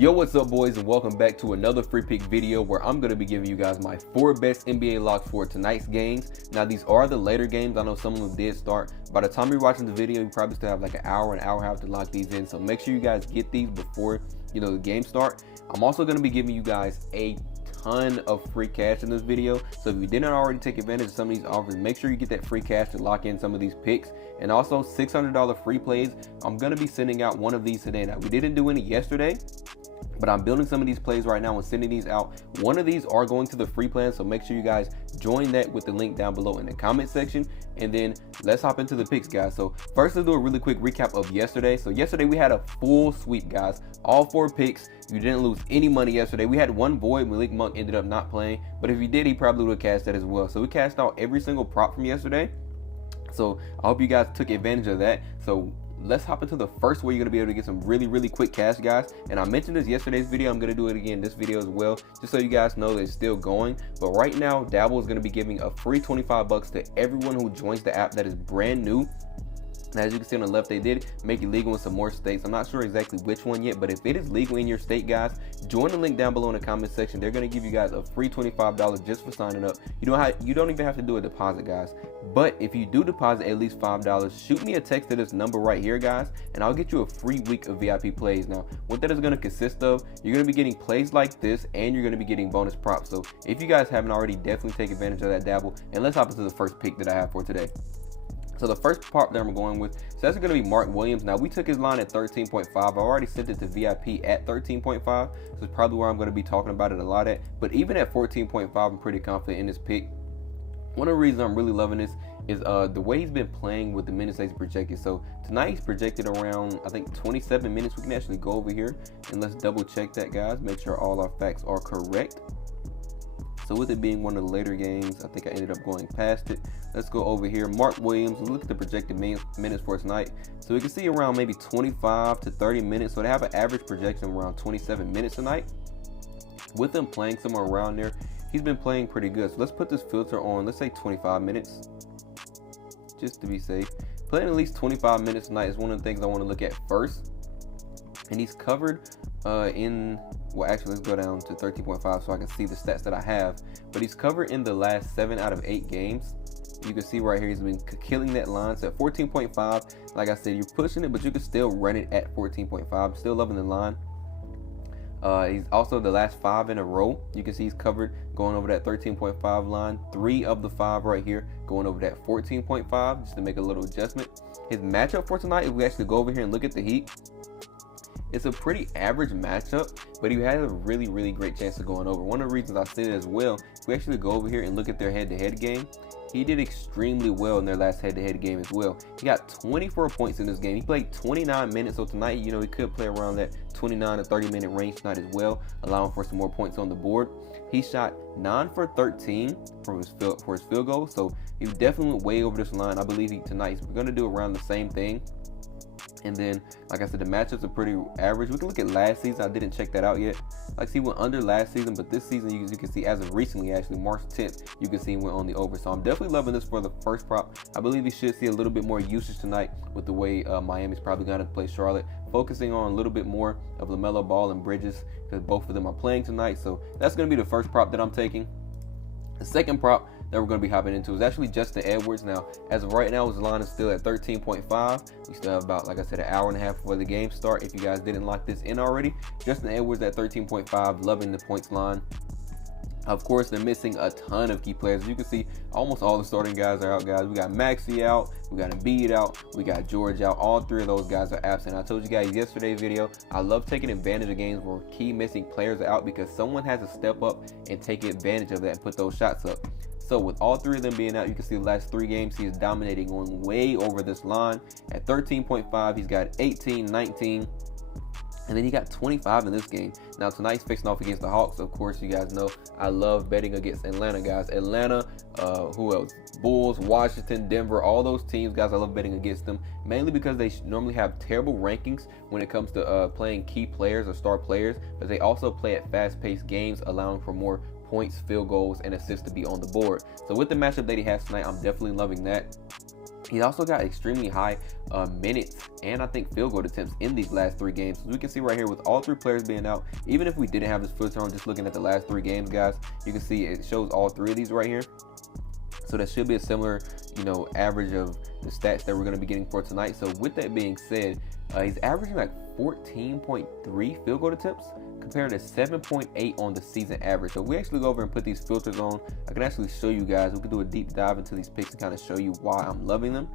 Yo, what's up, boys, and welcome back to another free pick video where I'm going to be giving you guys my 4 best NBA locks for tonight's games. Now, these are the later games. I know some of them did start. By the time you're watching the video, you probably still have like an hour and a half to lock these in. So make sure you guys get these before, the game start. I'm also going to be giving you guys a ton of free cash in this video. So if you didn't already take advantage of some of these offers, make sure you get that free cash to lock in some of these picks. And also $600 free plays. I'm going to be sending out one of these today. Now, we didn't do any yesterday, but I'm building some of these plays right now and sending these out. One of these are going to the free plan, so make sure you guys join that with the link down below in the comment section. And then let's hop into the picks, guys. So first, let's do a really quick recap of yesterday. So yesterday we had a full sweep, guys. All 4 picks. You didn't lose any money yesterday. We had one void. Malik Monk ended up not playing, but if he did, he probably would have cashed that as well. So we cashed out every single prop from yesterday. So I hope you guys took advantage of that. So let's hop into the first way you're gonna be able to get some really quick cash, guys. And I mentioned this yesterday's video. I'm gonna do it again in this video as well, just so you guys know that it's still going. But right now, Dabble is gonna be giving a free 25 bucks to everyone who joins the app that is brand new. Now, as you can see on the left, they did make it legal in some more states. I'm not sure exactly which one yet, but if it is legal in your state, guys, join the link down below in the comment section. They're going to give you guys a free $25 just for signing up. You don't even have to do a deposit, guys. But if you do deposit at least $5, shoot me a text to this number right here, guys, and I'll get you a free week of VIP plays. Now, what that is going to consist of, you're going to be getting plays like this, and you're going to be getting bonus props. So if you guys haven't already, definitely take advantage of that, Dabble. And let's hop into the first pick that I have for today. So the first prop that I'm going with, so that's going to be Mark Williams. Now, we took his line at 13.5. I already sent it to VIP at 13.5. So it's probably where I'm going to be talking about it a lot at. But even at 14.5, I'm pretty confident in this pick. One of the reasons I'm really loving this is the way he's been playing with the minutes that he's projected. So tonight he's projected around, I think, 27 minutes. We can actually go over here and let's double check that, guys. Make sure all our facts are correct. So with it being one of the later games, I think I ended up going past it. Let's go over here. Mark Williams, look at the projected minutes for tonight. So we can see around maybe 25 to 30 minutes. So they have an average projection of around 27 minutes tonight. With him playing somewhere around there, he's been playing pretty good. So let's put this filter on, let's say 25 minutes, just to be safe. Playing at least 25 minutes tonight is one of the things I want to look at first. And he's covered well, actually, let's go down to 13.5 so I can see the stats that I have. But he's covered in the last 7 out of 8 games. You can see right here he's been killing that line. So at 14.5, like I said, you're pushing it, but you can still run it at 14.5. Still loving the line. He's also the last 5 in a row. You can see he's covered going over that 13.5 line. 3 of the 5 right here going over that 14.5, just to make a little adjustment. His matchup for tonight, if we actually go over here and look at the Heat, it's a pretty average matchup, but he has a really great chance of going over. One of the reasons I said it as well, if we actually go over here and look at their head-to-head game, he did extremely well in their last head-to-head game as well. He got 24 points in this game. He played 29 minutes, so tonight, he could play around that 29 to 30 minute range tonight as well, allowing for some more points on the board. He shot 9 for 13 for his field goal, so he definitely went way over this line. I believe tonight he's going to do around the same thing. And then, like I said, the matchups are pretty average. We can look at last season. I didn't check that out yet. Like, he went under last season, but this season, you can see, as of recently, actually, March 10th, you can see he went on the over. So I'm definitely loving this for the first prop. I believe he should see a little bit more usage tonight with the way Miami's probably going to play Charlotte. Focusing on a little bit more of LaMelo Ball and Bridges, because both of them are playing tonight. So that's going to be the first prop that I'm taking. The second prop that we're going to be hopping into is actually Justin Edwards. Now, as of right now, his line is still at 13.5. We still have about, like I said, an hour and a half before the game start. If you guys didn't lock this in already, Justin Edwards at 13.5, loving the points line. Of course, they're missing a ton of key players. As you can see, almost all the starting guys are out, guys. We got Maxey out, we got Embiid out, we got George out. All 3 of those guys are absent. I told you guys yesterday's video, I love taking advantage of games where key missing players are out, because someone has to step up and take advantage of that and put those shots up. So with all 3 of them being out, you can see the last 3 games he is dominating, going way over this line. At 13.5, he's got 18, 19, and then he got 25 in this game. Now tonight's facing off against the Hawks. Of course, you guys know I love betting against Atlanta, guys. Atlanta, who else? Bulls, Washington, Denver, all those teams, guys, I love betting against them, mainly because they normally have terrible rankings when it comes to playing key players or star players, but they also play at fast-paced games, allowing for more points, field goals, and assists to be on the board. So with the matchup that he has tonight, I'm definitely loving that. He also got extremely high minutes and I think field goal attempts in these last 3 games. As we can see right here with all 3 players being out, even if we didn't have this filter on, just looking at the last 3 games, guys, you can see it shows all 3 of these right here. So that should be a similar, average of the stats that we're going to be getting for tonight. So with that being said, he's averaging like 14.3 field goal attempts compared to 7.8 on the season average. So we actually go over and put these filters on. I can actually show you guys. We can do a deep dive into these picks and kind of show you why I'm loving them.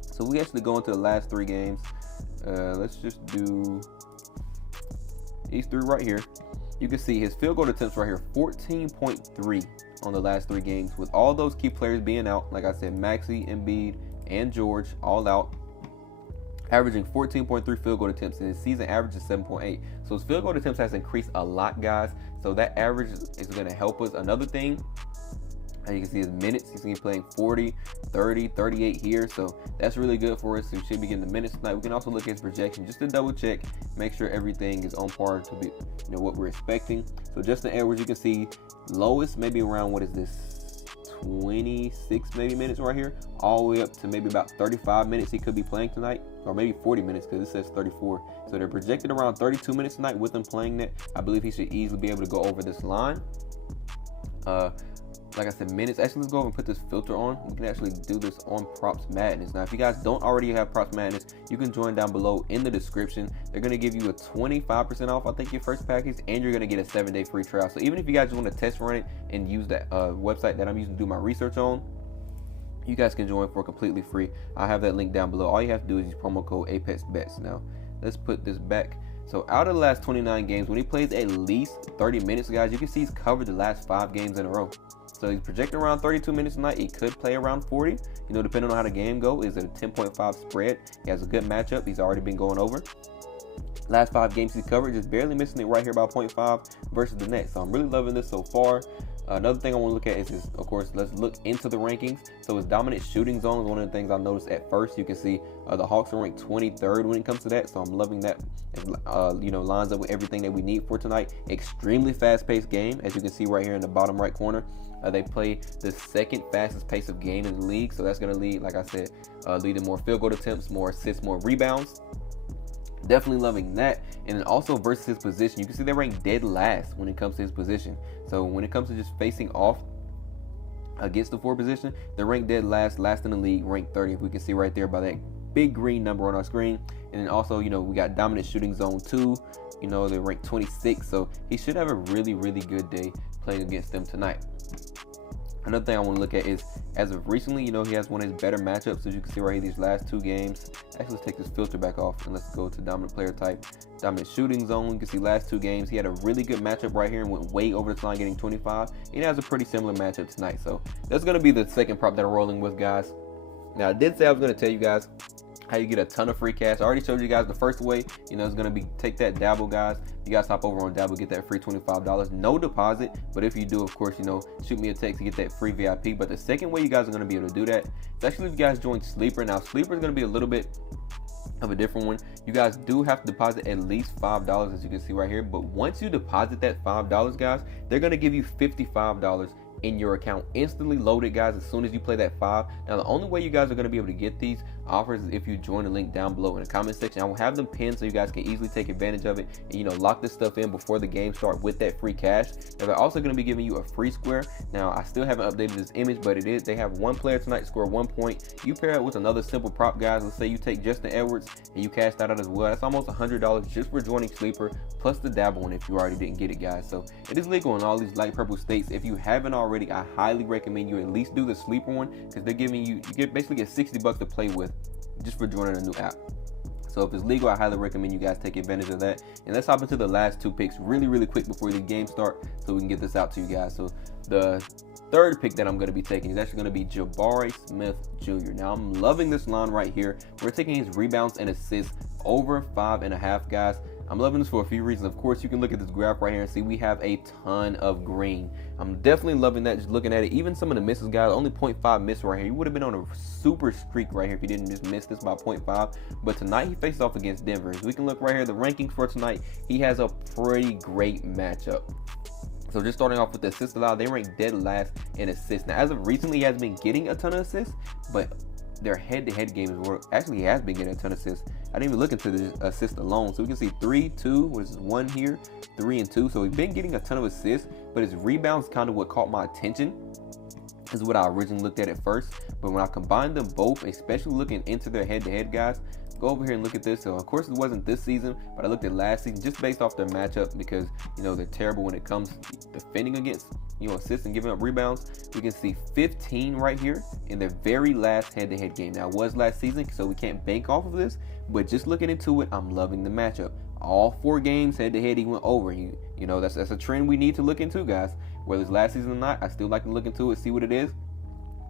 So we actually go into the last 3 games. Let's just do these 3 right here. You can see his field goal attempts right here, 14.3 on the last 3 games, with all those key players being out. Like I said, Maxey, Embiid, and George all out, averaging 14.3 field goal attempts, and his season average is 7.8. So his field goal attempts has increased a lot, guys. So that average is going to help us. Another thing, you can see his minutes. He's going to be playing 40, 30, 38 here. So that's really good for us. So we should be getting the minutes tonight. We can also look at his projection just to double check, make sure everything is on par to be, what we're expecting. So Justin Edwards, you can see lowest maybe around, what is this, 26 maybe minutes right here, all the way up to maybe about 35 minutes he could be playing tonight, or maybe 40 minutes because it says 34. So they're projected around 32 minutes tonight with him playing that. I believe he should easily be able to go over this line. Like I said, minutes. Actually, let's go over and put this filter on. We can actually do this on Props Madness. Now, if you guys don't already have Props Madness, you can join down below in the description. They're going to give you a 25% off, I think, your first package, and you're going to get a 7-day free trial. So even if you guys just want to test run it and use that website that I'm using to do my research on, you guys can join for completely free. I'll have that link down below. All you have to do is use promo code ApexBetz. Now, let's put this back. So out of the last 29 games, when he plays at least 30 minutes, guys, you can see he's covered the last 5 games in a row. So he's projecting around 32 minutes tonight. He could play around 40, depending on how the game goes. Is it a 10.5 spread? He has a good matchup. He's already been going over. Last 5 games he's covered, just barely missing it right here by 0.5 versus the Nets. So I'm really loving this so far. Another thing I want to look at is, of course, let's look into the rankings. So his dominant shooting zone is one of the things I noticed at first. You can see the Hawks are ranked 23rd when it comes to that. So I'm loving that. It, lines up with everything that we need for tonight. Extremely fast-paced game, as you can see right here in the bottom right corner. They play the 2nd fastest pace of game in the league. So that's going to lead, like I said, lead to more field goal attempts, more assists, more rebounds. Definitely loving that. And then also versus his position, you can see they're ranked dead last when it comes to his position. So when it comes to just facing off against the 4 position, they're ranked dead last in the league, ranked 30th. We can see right there by that big green number on our screen. And then also, we got dominant shooting zone 2. They're ranked 26. So he should have a really, really good day playing against them tonight. Another thing I want to look at is, as of recently, he has one of his better matchups. As you can see right here, these last 2 games. Actually, let's take this filter back off and let's go to dominant player type, dominant shooting zone. You can see last 2 games, he had a really good matchup right here and went way over the line, getting 25. He has a pretty similar matchup tonight. So that's going to be the second prop that I'm rolling with, guys. Now, I did say I was going to tell you guys how you get a ton of free cash. I already showed you guys the first way. It's going to be take that Dabble, guys. You guys hop over on Dabble, get that free $25. No deposit, but if you do, of course, shoot me a text to get that free VIP. But the second way you guys are going to be able to do that is actually if you guys join Sleeper. Now, Sleeper is going to be a little bit of a different one. You guys do have to deposit at least $5, as you can see right here. But once you deposit that $5, guys, they're going to give you $55 in your account instantly loaded, guys, as soon as you play that 5. Now, the only way you guys are going to be able to get these offers is if you join the link down below in the comment section. I will have them pinned so you guys can easily take advantage of it and lock this stuff in before the game start with that free cash. Now, they're also going to be giving you a free square. Now, I still haven't updated this image, but it is, they have one player tonight score 1 point. You pair it with another simple prop, guys. Let's say you take Justin Edwards and you cash that out as well. That's almost $100 just for joining Sleeper, plus the Dabble one if you already didn't get it, guys. So it is legal in all these light purple states. If you haven't already, I highly recommend you at least do the Sleeper one, because they're giving you basically get $60 to play with just for joining a new app. So if it's legal, I highly recommend you guys take advantage of that. And let's hop into the last 2 picks really quick before the game start, so we can get this out to you guys. So the third pick that I'm going to be taking is actually going to be Jabari Smith Jr. Now, I'm loving this line right here. We're taking his rebounds and assists over 5.5, guys. I'm loving this for a few reasons. Of course, you can look at this graph right here and see we have a ton of green. I'm definitely loving that just looking at it. Even some of the misses, guys, only 0.5 miss right here. You would have been on a super streak right here if you didn't just miss this by 0.5. But tonight, he faced off against Denver. As we can look right here, the rankings for tonight, he has a pretty great matchup. So just starting off with the assists allowed, they rank dead last in assists. Now, as of recently, he has been getting a ton of assists, but their head-to-head games where actually he has been getting a ton of assists. I didn't even look into the assist alone. So we can see 3, 2, which is 1 here, 3 and 2. So he's been getting a ton of assists, but his rebounds kind of what caught my attention. Is what I originally looked at first. But when I combined them both, especially looking into their head-to-head guys, go over here and look at this. So of course it wasn't this season, but I looked at last season just based off their matchup because, you know, they're terrible when it comes to defending against, you know, assists and giving up rebounds. We can see 15 right here in their very last head-to-head game. Now it was last season, so we can't bank off of this, but just looking into it, I'm loving the matchup. All 4 games head-to-head he went over. You know, that's a trend we need to look into, guys. Whether it's last season or not, I still like to look into it, see what it is.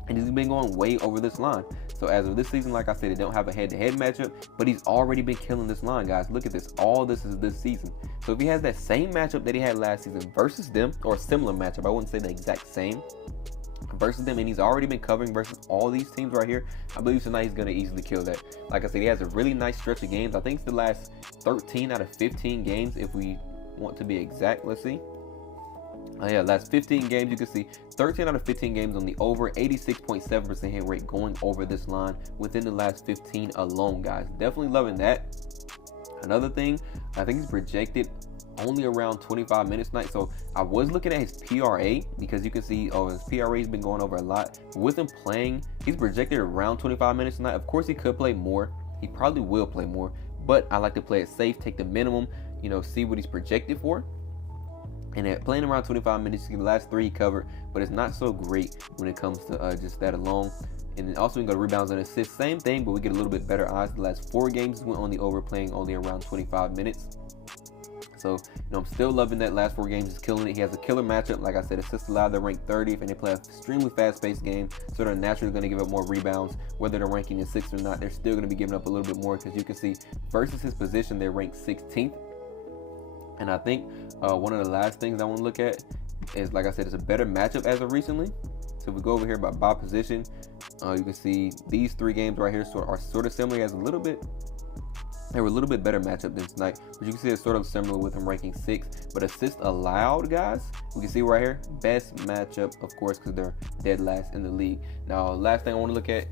And he's been going way over this line. So as of this season, like I said, they don't have a head-to-head matchup, but he's already been killing this line, guys. Look at this. All this is this season. So if he has that same matchup that he had last season versus them, or a similar matchup, I wouldn't say the exact same, versus them, and he's already been covering versus all these teams right here, I believe tonight he's going to easily kill that. Like I said, he has a really nice stretch of games. I think it's the last 13 out of 15 games if we want to be exact. Let's see. Yeah, last 15 games, you can see 13 out of 15 games on the over, 86.7% hit rate going over this line within the last 15 alone, guys. Definitely loving that. Another thing, I think he's projected only around 25 minutes tonight. So I was looking at his PRA because you can see, oh, his PRA has been going over a lot. With him playing, he's projected around 25 minutes tonight. Of course, he could play more. He probably will play more, but I like to play it safe, take the minimum, you know, see what he's projected for. And at playing around 25 minutes, the last 3 he covered, but it's not so great when it comes to just that alone. And then also we can go to rebounds and assists, same thing, but we get a little bit better odds. The last 4 games went on the over, playing only around 25 minutes. So, you know, I'm still loving that. Last 4 games is killing it. He has a killer matchup. Like I said, assists allowed, they're ranked 30th, and they play an extremely fast-paced game, so they're naturally going to give up more rebounds. Whether they're ranking in 6th or not, they're still going to be giving up a little bit more because you can see versus his position, they're ranked 16th. And I think one of the last things I want to look at is, like I said, it's a better matchup as of recently. So if we go over here by position, you can see these 3 games right here are sort of similar. He has they were a little bit better matchup than tonight, but you can see it's sort of similar with him ranking 6th. But assists allowed, guys, we can see right here, best matchup, of course, because they're dead last in the league. Now, last thing I want to look at,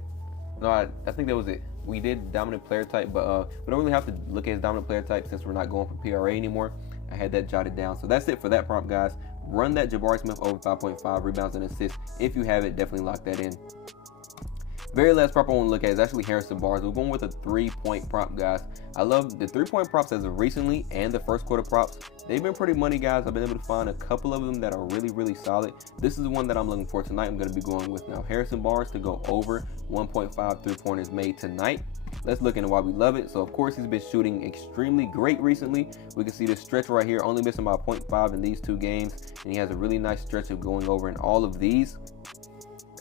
no, I think that was it. We did dominant player type, but we don't really have to look at his dominant player type since we're not going for PRA anymore. I had that jotted down. So that's it for that prompt, guys. Run that Jabari Smith over 5.5 rebounds and assists. If you have it, definitely lock that in. Very last prop I want to look at is actually Harrison Barnes. We're going with a 3-point prop, guys. I love the 3-point props as of recently and the first quarter props. They've been pretty money, guys. I've been able to find a couple of them that are really, really solid. This is the one that I'm looking for tonight. I'm going to be going with now Harrison Barnes to go over 1.5 3-pointers made tonight. Let's look into why we love it. So, of course, he's been shooting extremely great recently. We can see this stretch right here, only missing by 0.5 in these 2 games. And he has a really nice stretch of going over in all of these.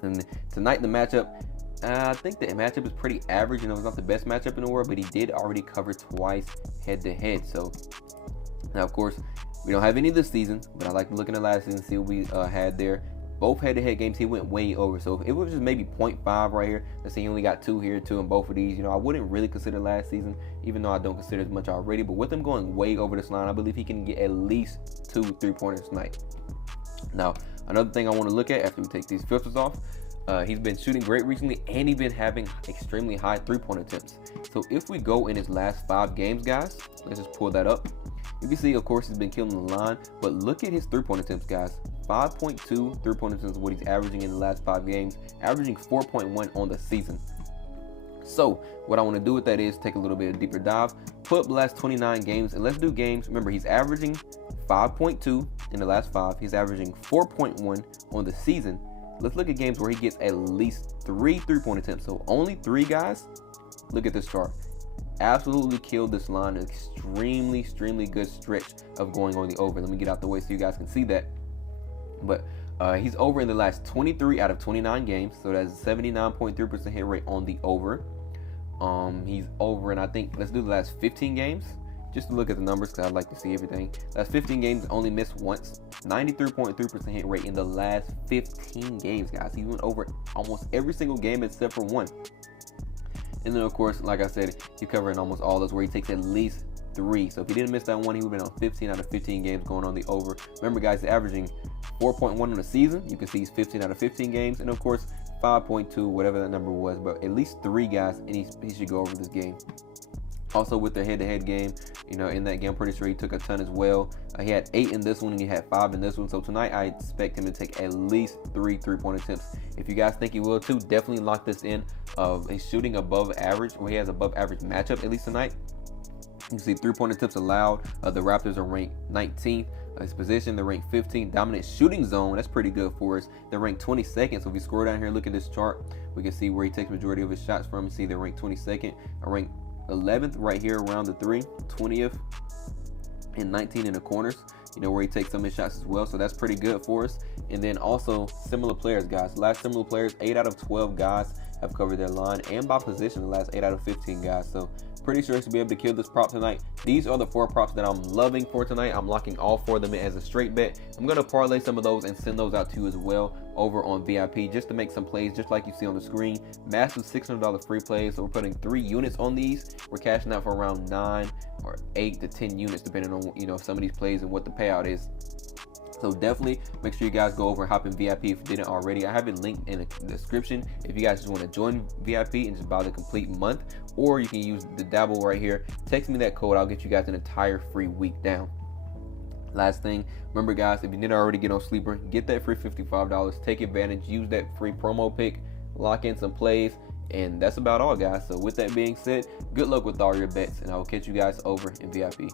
And tonight, the matchup, I think the matchup is pretty average. You know, it's not the best matchup in the world, but he did already cover twice head-to-head. So, now, of course, we don't have any this season, but I like looking at last season, see what we had there. Both head-to-head games, he went way over. So if it was just maybe 0.5 right here, let's say he only got 2 here, 2 in both of these, you know, I wouldn't really consider last season, even though I don't consider as much already. But with him going way over this line, I believe he can get at least 2 3-pointers tonight. Now, another thing I want to look at after we take these filters off, he's been shooting great recently, and he's been having extremely high 3-point attempts. So if we go in his last 5 games, guys, let's just pull that up. You can see, of course, he's been killing the line, but look at his 3-point attempts, guys. 5.2 3-point attempts is what he's averaging in the last 5 games, averaging 4.1 on the season. So what I want to do with that is take a little bit of deeper dive, put up the last 29 games, and let's do games. Remember, he's averaging 5.2 in the last 5. He's averaging 4.1 on the season. Let's look at games where he gets at least 3 3-point attempts. So only 3, guys. Look at this chart. Absolutely killed this line. An extremely good stretch of going on the over. Let me get out the way so you guys can see that. But he's over in the last 23 out of 29 games. So that's 79.3% hit rate on the over. He's over, and I think let's do the last 15 games. Just to look at the numbers, because I'd like to see everything. Last 15 games, only missed once. 93.3% hit rate in the last 15 games, guys. He went over almost every single game except for 1. And then, of course, like I said, he's covering almost all those where he takes at least 3. So if he didn't miss that one, he would have been on 15 out of 15 games going on the over. Remember, guys, he's averaging 4.1 in the season. You can see he's 15 out of 15 games. And, of course, 5.2, whatever that number was, but at least 3 guys, and he should go over this game. Also with the head-to-head game, you know, in that game, I'm pretty sure he took a ton as well. He had 8 in this one, and he had 5 in this one. So tonight, I expect him to take at least 3 3-point attempts. If you guys think he will too, definitely lock this in. He's shooting above average, or he has above average matchup at least tonight. You can see 3-point attempts allowed. The Raptors are ranked 19th. His position, they're ranked 15th. Dominant shooting zone, that's pretty good for us. They're ranked 22nd. So if you scroll down here and look at this chart, we can see where he takes majority of his shots from. You see they're ranked 22nd. Ranked 11th right here around the 3, 20th, and 19 in the corners, you know, where he takes some of his shots as well. So that's pretty good for us. And then also similar players, guys. Last similar players, 8 out of 12 guys have covered their line, and by position, the last 8 out of 15 guys. So pretty sure to be able to kill this prop tonight. These are the 4 props that I'm loving for tonight. I'm locking all 4 of them in as a straight bet. I'm going to parlay some of those and send those out to you as well over on VIP, just to make some plays just like you see on the screen. Massive $600 free plays. So we're putting 3 units on these. We're cashing out for around 9 or 8 to 10 units depending on, you know, some of these plays and what the payout is. So definitely make sure you guys go over and hop in VIP if you didn't already. I have it linked in the description if you guys just want to join VIP and just buy the complete month, or you can use the Dabble right here. Text me that code, I'll get you guys an entire free week down. Last thing, remember guys, if you didn't already get on Sleeper, get that free $55. Take advantage, use that free promo pick, lock in some plays, and that's about all guys. So with that being said, good luck with all your bets, and I will catch you guys over in VIP.